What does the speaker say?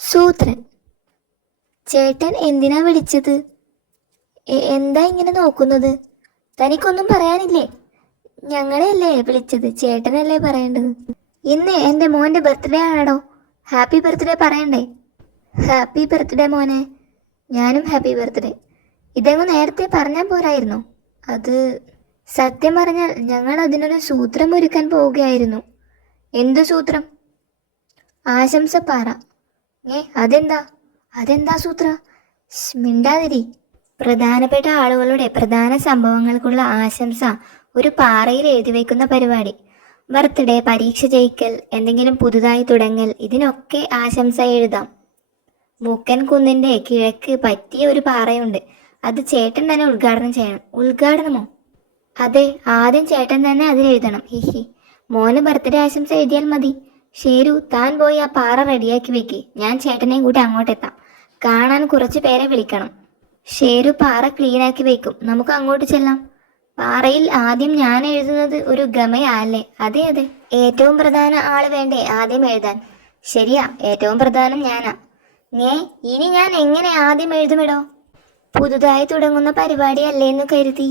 സൂത്രൻ. ചേട്ടൻ എന്തിനാ വിളിച്ചത്? എന്താ ഇങ്ങനെ നോക്കുന്നത്? തനിക്കൊന്നും പറയാനില്ലേ? ഞങ്ങളെയല്ലേ വിളിച്ചത്, ചേട്ടനല്ലേ പറയേണ്ടത്. ഇന്ന് എൻ്റെ മോൻ്റെ ബർത്ത്ഡേ ആണോ? ഹാപ്പി ബർത്ത്ഡേ പറയണ്ടേ? ഹാപ്പി ബർത്ത്ഡേ മോനെ. ഞാനും ഹാപ്പി ബർത്ത്ഡേ. ഇതങ്ങ് നേരത്തെ പറഞ്ഞാൽ പോരായിരുന്നോ? അത് സത്യം പറഞ്ഞാൽ ഞങ്ങൾ അതിനൊരു സൂത്രം ഒരുക്കാൻ പോവുകയായിരുന്നു. എന്തു സൂത്രം? ആശംസ പാറ. അതെന്താ? അതെന്താ സൂത്ര? മിണ്ടാതിരി. പ്രധാനപ്പെട്ട ആളുകളുടെ പ്രധാന സംഭവങ്ങൾക്കുള്ള ആശംസ ഒരു പാറയിൽ എഴുതി വയ്ക്കുന്ന പരിപാടി. ബർത്ത്ഡേ, പരീക്ഷ ജയിക്കൽ, എന്തെങ്കിലും പുതുതായി തുടങ്ങൽ, ഇതിനൊക്കെ ആശംസ എഴുതാം. മൂക്കൻ കുന്നിൻ്റെ കിഴക്ക് പറ്റിയ ഒരു പാറയുണ്ട്. അത് ചേട്ടൻ തന്നെ ഉദ്ഘാടനം ചെയ്യണം. ഉദ്ഘാടനമോ? അതെ, ആദ്യം ചേട്ടൻ തന്നെ അതിൽ എഴുതണം. ഹിഹി. മോന് ബർത്ത്ഡേ ആശംസ എഴുതിയാൽ മതി. ഷേരു, താൻ പോയി ആ പാറ റെഡിയാക്കി വെക്ക്. ഞാൻ ചേട്ടനെയും കൂട്ടി അങ്ങോട്ടെത്താം. കാണാൻ കുറച്ച് പേരെ വിളിക്കണം. ഷേരു പാറ ക്ലീനാക്കി വെക്കും. നമുക്ക് അങ്ങോട്ട് ചെല്ലാം. പാറയിൽ ആദ്യം ഞാൻ എഴുതുന്നത് ഒരു ഗമയല്ലേ? അതെ അതെ, ഏറ്റവും പ്രധാന ആള് വേണ്ടേ ആദ്യം എഴുതാൻ? ശരിയാ, ഏറ്റവും പ്രധാനം ഞാനാ. ഇനി ഞാൻ എങ്ങനെ ആദ്യം എഴുതുമിടോ? പുതുതായി തുടങ്ങുന്ന പരിപാടി അല്ലേന്ന് കരുതി